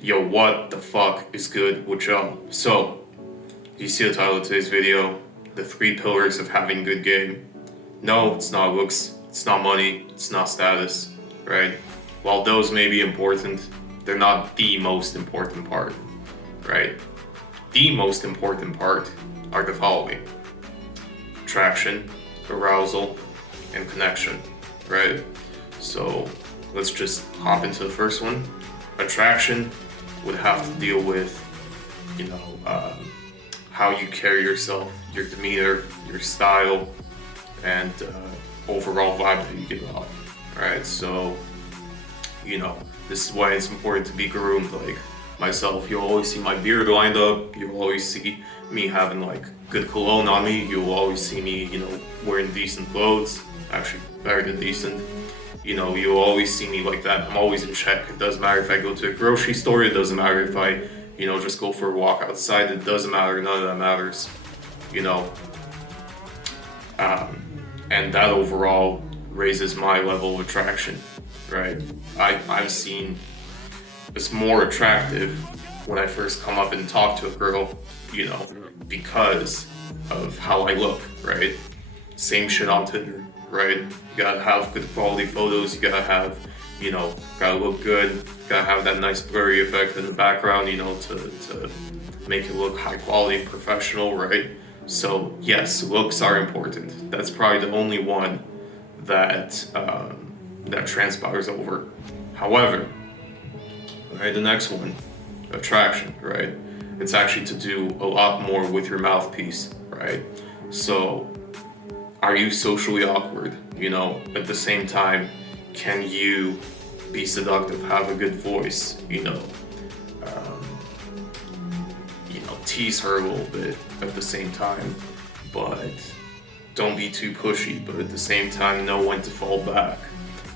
Yo, what the fuck is good with y'all? So, you see the title of today's video? The three pillars of having good game. No, it's not looks, it's not money, it's not status, right? While those may be important, they're not the most important part, right? The most important part are the following: attraction, arousal, and connection, right? So, let's just hop into the first one. Attraction would have to deal with, you know, how you carry yourself, your demeanor, your style, and overall vibe that you give off, right? So, this is why it's important to be groomed. Like myself, you'll always see my beard lined up. You'll always see me having like good cologne on me. You'll always see me, wearing decent clothes. Actually, better than decent. You'll always see me like that. I'm always in check. It doesn't matter if I go to a grocery store. It doesn't matter if I, just go for a walk outside. It doesn't matter. None of that matters. You know, and that overall raises my level of attraction, right? I'm seen as more attractive when I first come up and talk to a girl, because of how I look, right? Same shit on Tinder, right? You gotta have good quality photos, you gotta have, gotta look good, gotta have that nice blurry effect in the background, to make it look high quality and professional, right? So yes, looks are important. That's probably the only one that that transpires over. However, right, the next one, attraction, right? It's actually to do a lot more with your mouthpiece, right? So, are you socially awkward? At the same time, can you be seductive, have a good voice? Tease her a little bit at the same time, but don't be too pushy. But at the same time, know when to fall back.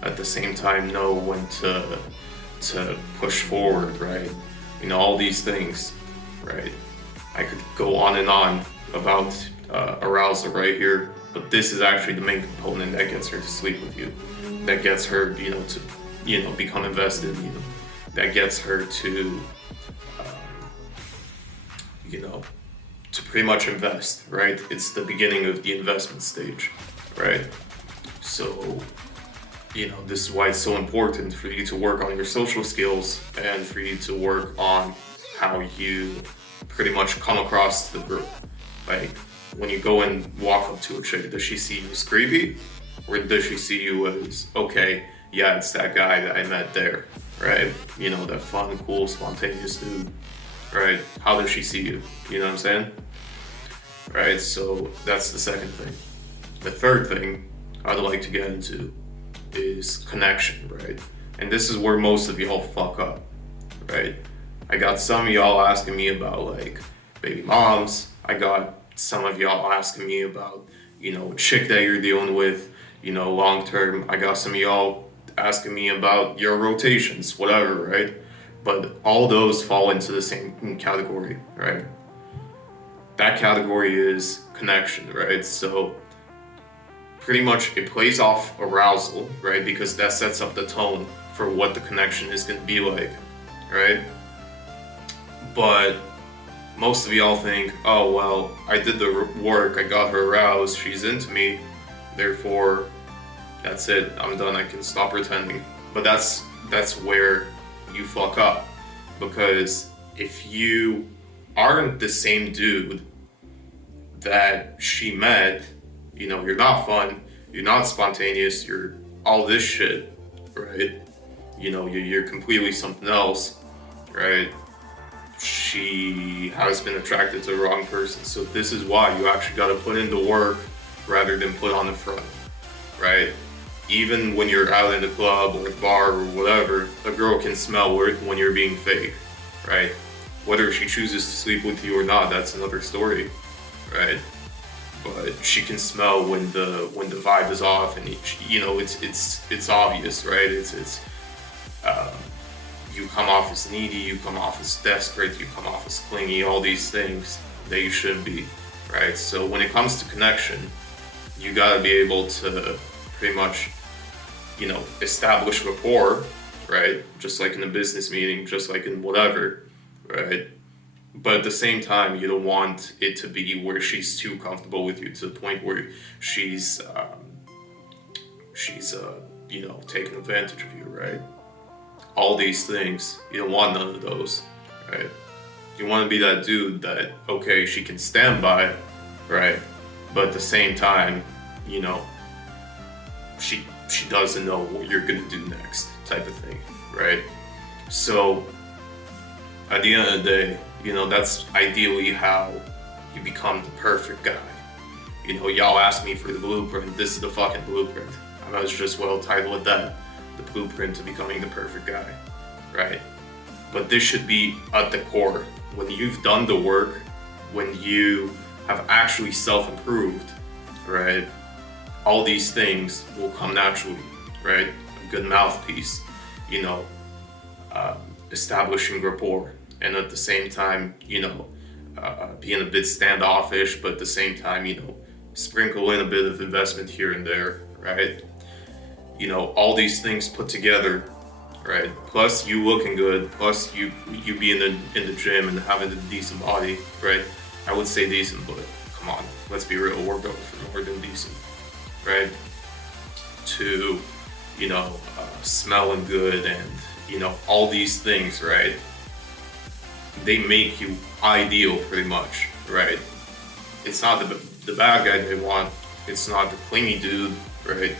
At the same time, know when to push forward, right? All these things, right? I could go on and on about arousal right here, but this is actually the main component that gets her to sleep with you, that gets her, to, become invested, that gets her to, to pretty much invest, right? It's the beginning of the investment stage, right? So, this is why it's so important for you to work on your social skills and for you to work on how you pretty much come across the group. Like, when you go and walk up to a chick, does she see you as creepy? Or does she see you as, okay, yeah, it's that guy that I met there, right? That fun, cool, spontaneous dude, right? How does she see you? You know what I'm saying? Right, so that's the second thing. The third thing I'd like to get into is connection, right? And this is where most of y'all fuck up, right? I got some of y'all asking me about like baby moms. I got some of y'all asking me about, a chick that you're dealing with, long term. I got some of y'all asking me about your rotations, whatever, right? But all those fall into the same category, right? That category is connection, right? So pretty much it plays off arousal, right? Because that sets up the tone for what the connection is going to be like, right? But most of y'all think, oh, well, I did the work, I got her aroused, she's into me, therefore, that's it, I'm done, I can stop pretending. But that's where you fuck up. Because if you aren't the same dude that she met, you're not fun, you're not spontaneous, you're all this shit, right? You're completely something else, right? She has been attracted to the wrong person. So this is why you actually got to put in the work rather than put on the front, right? Even when you're out in the club or the bar or whatever, a girl can smell when you're being fake, right? Whether she chooses to sleep with you or not, that's another story, right? But she can smell when the vibe is off, and it's obvious, right? You come off as needy, you come off as desperate, you come off as clingy, all these things that you shouldn't be, right? So when it comes to connection, you gotta be able to pretty much, establish rapport right? Just like in a business meeting, just like in whatever, right? But at the same time, you don't want it to be where she's too comfortable with you to the point where she's, taking advantage of you, right? All these things, you don't want none of those, right? You want to be that dude that, okay, she can stand by, right? But at the same time, she doesn't know what you're gonna do next, type of thing, right? So at the end of the day, that's ideally how you become the perfect guy. Y'all ask me for the blueprint. This is the fucking blueprint. I might as just well title it that, the blueprint to becoming the perfect guy, right? But this should be at the core. When you've done the work, when you have actually self-improved, right? All these things will come naturally, right? A good mouthpiece, establishing rapport, and at the same time, being a bit standoffish, but at the same time, sprinkle in a bit of investment here and there, right? All these things put together, right? Plus you looking good, plus you being in the gym and having a decent body, right? I would say decent, but come on, let's be real, we're going for more than decent, right? To, smelling good and, all these things, right? They make you ideal pretty much, right? It's not the bad guy they want, it's not the clingy dude, right?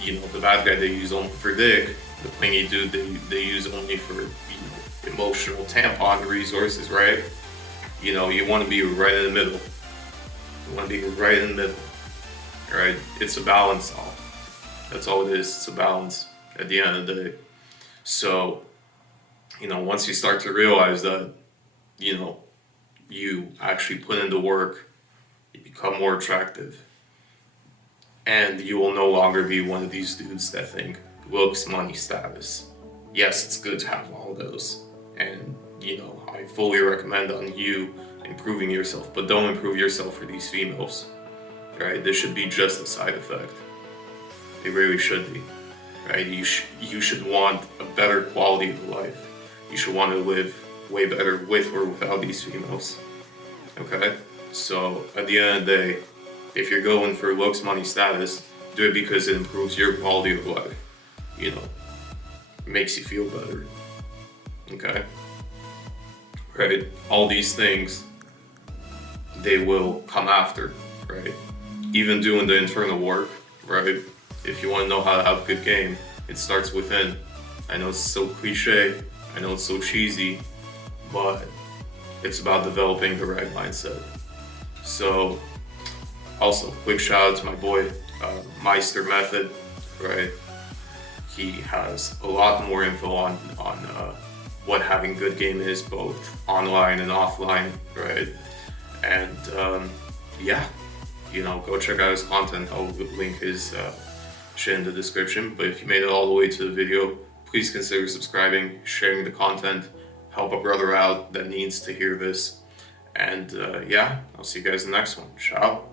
The bad guy they use only for dick, the clingy dude they use only for, emotional tampon resources, right? You want to be right in the middle. You want to be right in the middle, right? It's a balance all. That's all it is. It's a balance at the end of the day. So, once you start to realize that, you actually put in the work, you become more attractive. And you will no longer be one of these dudes that think looks, money, status. Yes, it's good to have all those. And, I fully recommend on you improving yourself, but don't improve yourself for these females, right? This should be just a side effect. It really should be, right? You should want a better quality of life. You should want to live way better with or without these females, okay? So at the end of the day, if you're going for looks, money, status, do it because it improves your quality of life. It makes you feel better, okay? Right? All these things, they will come after, right? Even doing the internal work, right? If you want to know how to have a good game, it starts within. I know it's so cliche, I know it's so cheesy, but it's about developing the right mindset. So, also, quick shout out to my boy, Meister Method, right? He has a lot more info on what having good game is, both online and offline, right? And go check out his content. I'll link his shit in the description. But if you made it all the way to the video, please consider subscribing, sharing the content, help a brother out that needs to hear this. And I'll see you guys in the next one. Ciao.